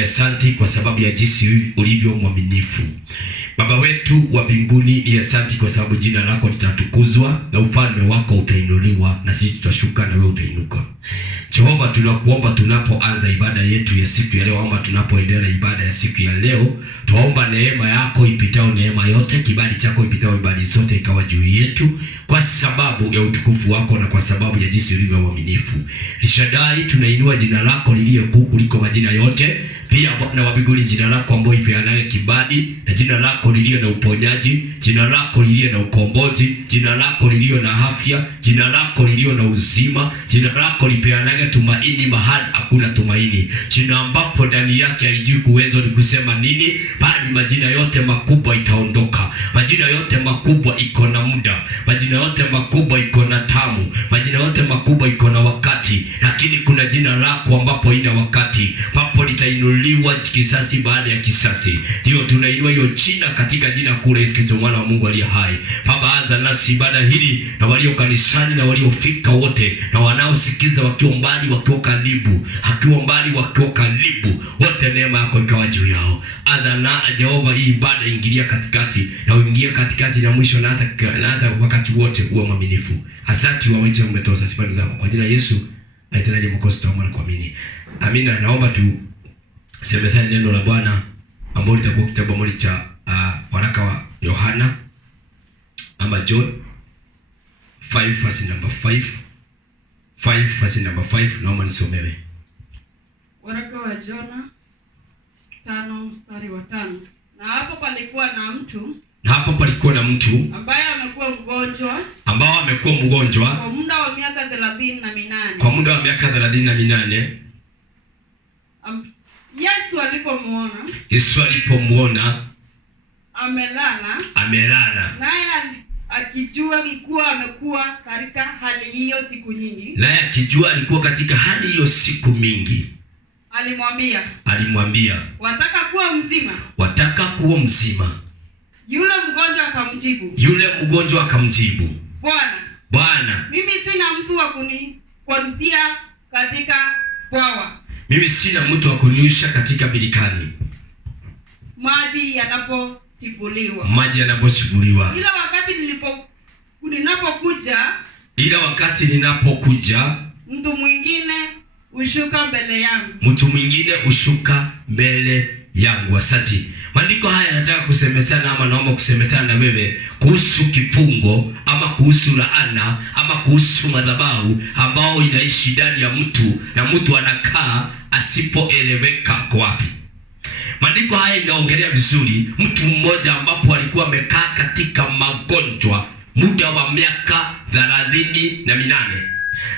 Asante kwa sababu ya jinsi ulivyo mwaminifu. Baba wetu wa mbinguni, ni asante kwa sababu jina lako litatukuzwa na ufalme wako utainuliwa na sisi tutashuka na wewe utainuka. Jehova, tunakuomba tunapoanza ibada yetu ya siku ya leo ama tunapoendelea ibada ya siku ya leo, tuomba neema yako ipitao neema yote, kibali chako ipitao ibadi zote ikawa juu yetu kwa sababu ya utukufu wako na kwa sababu ya jinsi ulivyo mwaminifu. Shaddai, tunainua jina lako lililo kuu kuliko majina yote. Pia Bwana wa mbinguni, jina lako ambalo ipeanaye kibali, na jina lako lililo na uponyaji, jina lako lililo na ukombozi, jina lako lililo na afya, jina lako lililo na uzima, jina lako lipeanaye tumaini mahali hakuna tumaini, jina ambapo ndani yake haijui kuwezo ni kusema nini, bali majina yote makubwa itaondoka. Majina yote makubwa iko na muda, majina yote makubwa iko na tamu, majina yote makubwa iko na wakati, lakini kuna jina lako ambapo ina wakati, ambapo litainuliwa kisasi baada ya kisasi. Ndio tunainua hiyo jina katika jina kuu la Yesu Kristo, mwana wa Mungu aliye hai. Baba, anza nasi ibada hili, na walio kanisani na waliofika wote, na wanaosikiza wakiwa mbali wakiwa karibu, wakiwa mbali wakiwa karibu, wote neema yako ikawa juu yao. Anza na Jehova hii ibada, ingilia katikati, na uingie katikati na mwisho, na hata wakati wote uwe mwaminifu. Asante wa mwisho umetoa sifa zako kwa jina Yesu, na tena mkosi tuomba na kuamini. Amina. Naomba tu semesani neno la Bwana ambalo litakuwa kitabu moja cha waraka wa Yohana ama John 5 verse number 5 verse number 5. Naomba nisomewe. Waraka wa Jona 5 mstari wa 5. Na hapo palikuwa na mtu ambaye amekuwa mgonjwa kwa muda wa miaka 38. Yesu alipomwona amelala, naye akijua alikuwa amekuwa katika hali hiyo siku nyingi, alimwambia, wataka kuwa mzima? Yule mgonjwa akamjibu, Bwana, mimi sina mtu wa kunitia katika bwawa, mimi sina mtu wa kuniosha katika birikani maji yanapotibuliwa. Ila wakati ninapokuja mtu mwingine ushuka mbele yangu. Asante. Maandiko haya nataka kusemesana ama naomba kusemesana na wewe kuhusu kifungo ama kuhusu laana ama kuhusu madhabahu ambao inaishi ndani ya mtu na mtu anakaa asipoeleweka kwa wapi. Maandiko haya inaongelea vizuri mtu mmoja ambapo alikuwa amekaa katika magonjwa muda wa miaka 38.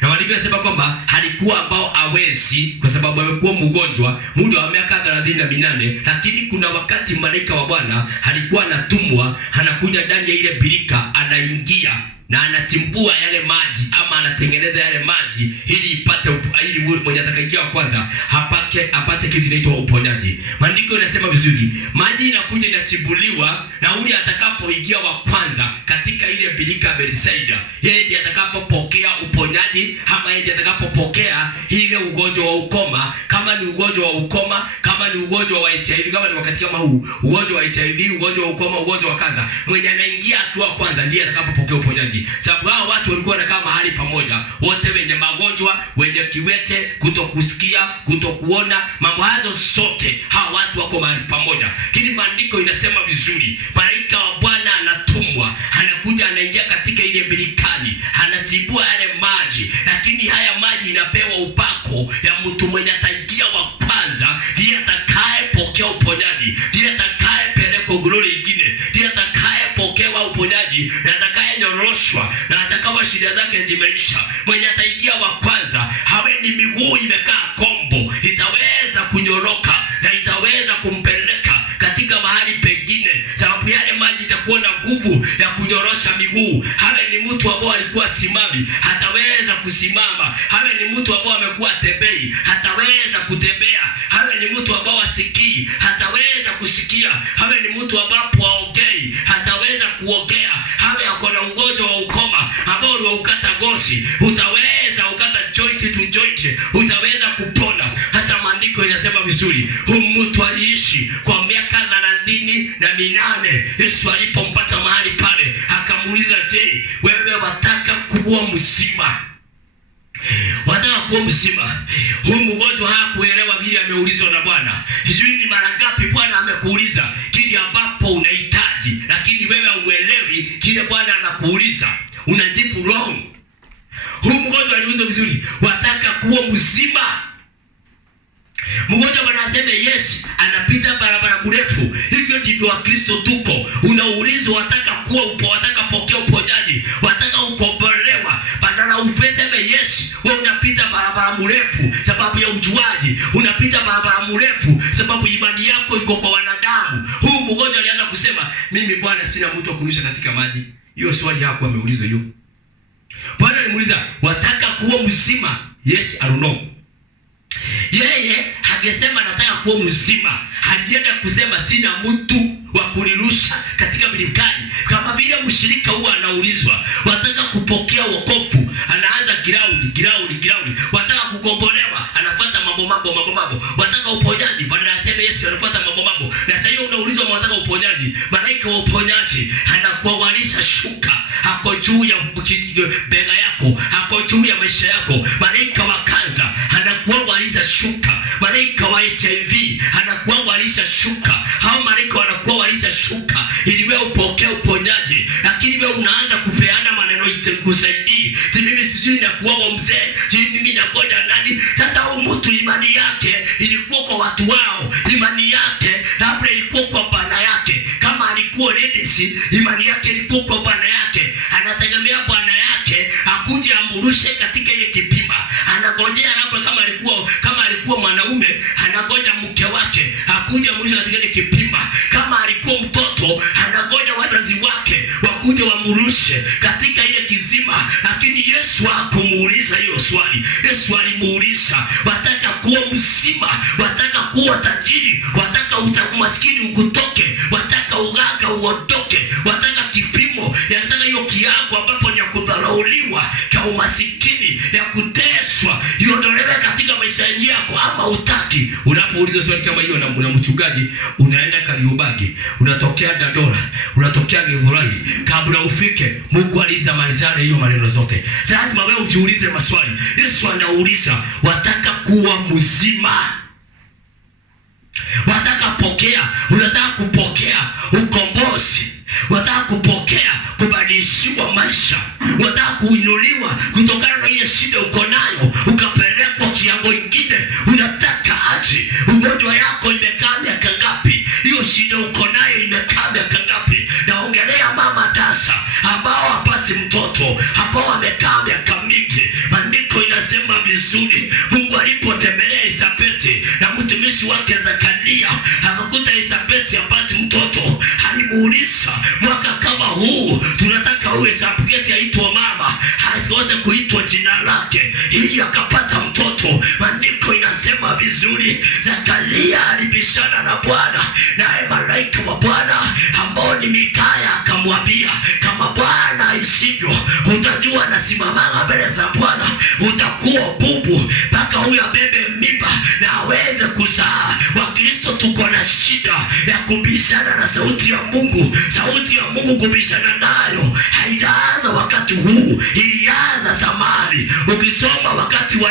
Na maandiko yanasema kwamba alikuwa ambao hawezi kwa sababu amekuwa mgonjwa muda wa miaka 38, lakini kuna wakati malaika wa Bwana alikuwa anatumwa, anakuja ndani ya ile birika, anaingia na anachimbua yale maji ama anatengeneza yale maji ili mwenye atakaingia wa kwanza apate kitu kinaitwa uponyaji. Maandiko yanasema vizuri, maji inakuja inachimbuliwa, na ule atakapoingia wa kwanza katika ile birika Bethsaida, yeye ndiye atakapopokea uponyaji, ama yeye ndiye atakapopokea ile ugonjwa wa ukoma. Kama ni ugonjwa wa ukoma, kama ni ugonjwa wa HIV, kama ni wakati kama huu ugonjwa wa HIV, ugonjwa wa ukoma, ugonjwa wa kansa, mwenye anaingia hatua kwanza ndiye atakapopokea uponyaji. Sababu hao watu walikuwa wanakaa mahali pamoja, wote wenye magonjwa, wenye kiwete, kutokusikia, kutokuona, mambo hayo sote, hao watu wako mahali pamoja. Lakini maandiko inasema vizuri, malaika wa Bwana anatumwa, anakuja, anaingia katika ile birikani, anachibua yale maji, lakini haya maji inapewa upako ya mtu mwenye ataingia wa kwanza, ndiye atakayepokea uponyaji, ndiye atakayepelekwa glory nyingine, ndiye atakayepokewa uponyaji na atakayenyoroshwa na atakawa shida zake zimeisha. Mwenye ataingia wa kwanza, hawe ni miguu imekaa kombo, itaweza kunyoroka na itaweza kumpeleka katika mahali pengine, sababu yale maji itakuwa na nguvu ya kunyorosha miguu. Hawe ni mtu ambao alikuwa simami, hataweza kusimama. Hawe ni mtu ambao amekuwa tembei, hataweza kutembea. Hawe ni mtu ambao asikii, hataweza kusikia. Hawe ni mtu ambapo haongei, hataweza kuongea. Hawe akona ugonjwa wa ukoma ambao ni ukata gosi, utaweza ukata joint to joint, utaweza kupona. Hata maandiko inasema vizuri, Mtu aliishi kwa miaka 38. Yesu alipompata mahali pale akamuuliza, je, wewe wataka kuwa mzima? Wataka kuwa mzima? Huyu mgonjwa hakuelewa vile ameulizwa na Bwana. Sijui ni mara ngapi Bwana amekuuliza kile ambapo unahitaji, lakini wewe uelewi kile Bwana anakuuliza, unajibu wrong. Huyu mgonjwa aliulizwa vizuri, wataka kuwa mzima? Mgonjwa anasema yes, anapita barabara mrefu. Hivyo ndivyo Wakristo tuko. Unaulizwa wataka kuwa wataka pokea uponyaji, wataka ukombolewa, badala upeseme yes, wewe unapita barabara mrefu sababu ya ujuaji, unapita barabara mrefu sababu imani yako iko kwa wanadamu. Huyu mgonjwa alianza kusema, mimi Bwana sina mtu wa kunisha katika maji. Hiyo swali yako ameulizwa hiyo. Bwana alimuuliza, wataka kuwa mzima? Yes, I don't know. Yeye hagesema nataka kuwa mzima. Alienda kusema sina mtu wa kunirusha katika birikani. Kama vile mshirika huwa anaulizwa, wataka kupokea wokovu, anaanza ground. Wataka kukombolewa, anafuata mambo. Wataka uponyaji, Bwana anasema Yesu anafuata mambo. Na sasa hiyo unaulizwa wataka uponyaji. Malaika wa uponyaji anakuwalisha shuka, hako juu ya bega yako, hako juu ya maisha yako. Malaika wa kansa anakuwalisha shuka. Malaika wa HIV anakuwalisha shuka. Hao malaika wanakuwalisha shuka ili wewe upokee uponyaji. Lakini wewe unaanza kupeana maneno itakusaidii. Mimi sijui na kuwa mzee, mimi nagoja nani? Sasa huyu mtu imani yake ilikuwa kwa watu wao. Imani yake labda ilikuwa kwa bwana yake. Kama alikuwa ladies, imani yake ilikuwa kwa bwana yake. Anategemea bwana yake akuje amurushe katika ile kipima. Anagojea labda kama alikuwa mwanaume, anagoja mke wake akuje amurushe katika ile kipima. Kama alikuwa mtoto, anagoja wazazi wake wakuje wamurushe katika ile kizima. Lakini Yesu hakumuuliza hiyo swali. Yesu alimuuliza, wataka kuwa mzima? Wataka kuwa tajiri? Wataka umaskini ukutoke? Wataka uganga uondoke? Wataka kipimo, yanataka hiyo kiago ambapo ni ya kudharauliwa, kwa umasikini, ya kuteswa, iondolewe katika maisha yako, ama utaki? Unapouliza swali kama hiyo na mchungaji, unaenda Kariobangi, unatokea Dandora, unatokea Githurai, kabla ufike Mungu alizamalizana hiyo maneno zote. Sasa lazima wewe ujiulize maswali. Yesu anauliza, wataka kuwa mzima? Wataka pokea, unataka kupokea ukombozi, wataka kupokea kubadilishiwa maisha, wataka kuinuliwa kutokana na ile shida uko nayo, ukapelekwa kiango kingine. Unataka aje? Ugonjwa yako imekaa miaka ngapi? Hiyo shida uko nayo imekaa miaka ngapi? Naongelea mama tasa ambao hapati mtoto, ambao wamekaa miaka mingi. Maandiko inasema vizuri, Mungu alipotembelea Elisabeti na mtumishi wake Zakaria, akakuta Elisabeti hapati mtoto. Alimuuliza, mwaka kama huu tunataka uwe Elisabeti aitwe mama, asiweze kuitwa jina lake, ili akapata mtoto. Maandiko inasema vizuri, Zakaria alibishana na Bwana, naye malaika wa Bwana ambao ni Mikaya akamwambia, kama Bwana isivyo, utajua nasimama mbele za Bwana, utakuwa bubu mpaka huyo abebe mimba na aweze kuzaa. Wakristo tuko na shida ya kubishana na sauti ya Mungu. Sauti ya Mungu kubishana nayo haijaanza wakati huu, ilianza zamani. Ukisoma wakati wa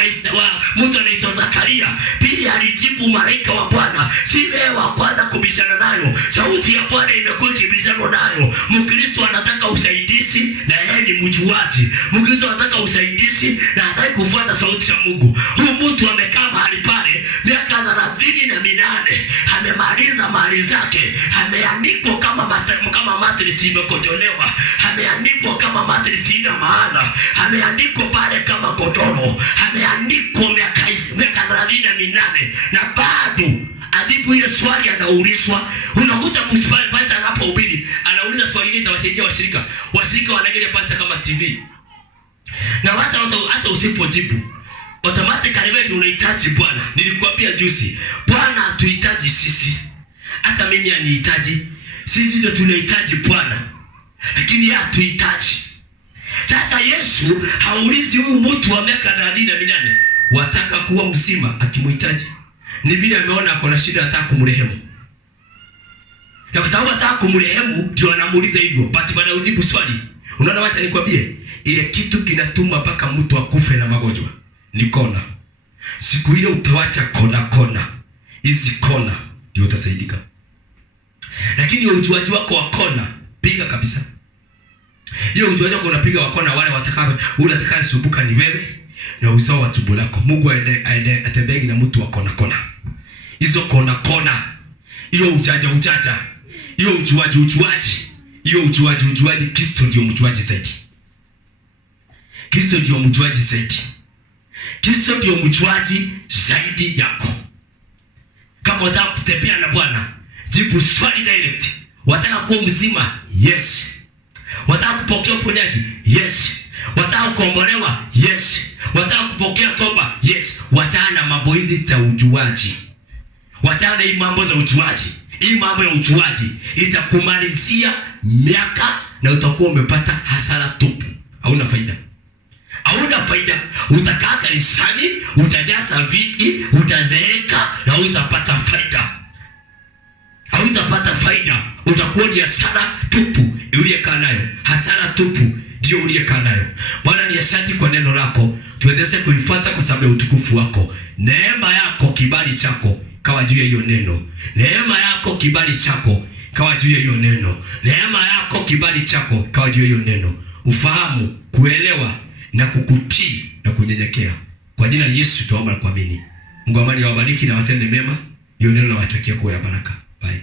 mtu anaitwa Zakaria, pili alijibu malaika wa Bwana. Si wewe wa kwanza kubishana nayo, sauti ya Bwana imekuwa ikibishana nayo. Mkristo anataka usaidizi na yeye ni mjuaji. Mkristo anataka usaidizi na hataki kufuata sauti ya Mungu. Huyu mtu amekaa mahali pale miaka 38, amemaliza mali zake, ameandikwa kama matrisi imekojolewa, ameandikwa kama matrisi ina maana, ameandikwa pale kama godoro, ameandikwa miaka 38 na bado ajibu ile swali anaulizwa. Unakuta pastor anapohubiri anauliza swali hili, itawasaidia washirika. Washirika wanaangalia pastor kama TV. Na hata usipojibu automatically wewe unahitaji Bwana. Nilikwambia juzi, Bwana hatuhitaji sisi. Hata mimi anihitaji. Sisi ndio tunahitaji Bwana, lakini yeye hatuhitaji. Sasa Yesu haulizi huyu mtu wa miaka 38 wataka kuwa mzima akimhitaji. ni vile ameona ako na shida, anataka kumrehemu. Na kwa sababu anataka kumrehemu ndio anamuuliza hivyo. But baada ujibu swali. Unaona, wacha nikwambie, ile kitu kinatuma mpaka mtu akufe na magonjwa ni kona. Siku ile utawacha kona. Hizi kona ndio utasaidika. Lakini ujuaji wako wa kona piga kabisa. Hiyo ujuaji wako unapiga wa kona, wale atakaye subuka ni wewe na uzao wa tumbo lako. Mungu aende atembee na mtu wa kona. Hizo kona. Hiyo ujaja. Hiyo ujuaji. Hiyo ujuaji Kristo ndio mjuaji zaidi. Kristo ndio mjuaji zaidi yako. Kama unataka kutembea na Bwana, jibu swali direct. Wataka kuwa mzima? Yes. Wataka kupokea uponyaji? Yes. Wataka kukombolewa? Yes. Wataka kupokea toba? Yes. Watana mambo hizi za ujuaji. Watana hii mambo za ujuaji. Hii mambo ya ujuaji itakumalizia miaka na utakuwa umepata hasara tupu. Hauna faida. Utakaa kanisani, utajaza viti, utazeeka na utapata faida. Hautapata faida. Utakuwa ni hasara tupu uliyekaa nayo. Hasara tupu ndio uliyekaa nayo. Bwana, ni asante kwa neno lako. Tuendeleze kuifuata kwa sababu ya utukufu wako. Neema yako, kibali chako kawa juu ya hiyo neno. Neema yako, kibali chako kawa juu ya hiyo neno. Neema yako, kibali chako kawa juu ya hiyo neno. Ufahamu, kuelewa na kukutii na kunyenyekea. Kwa jina la Yesu tuomba na kuamini. Mungu amani awabariki na watende mema. Hiyo neno nawatakia kuwa ya baraka. Bye.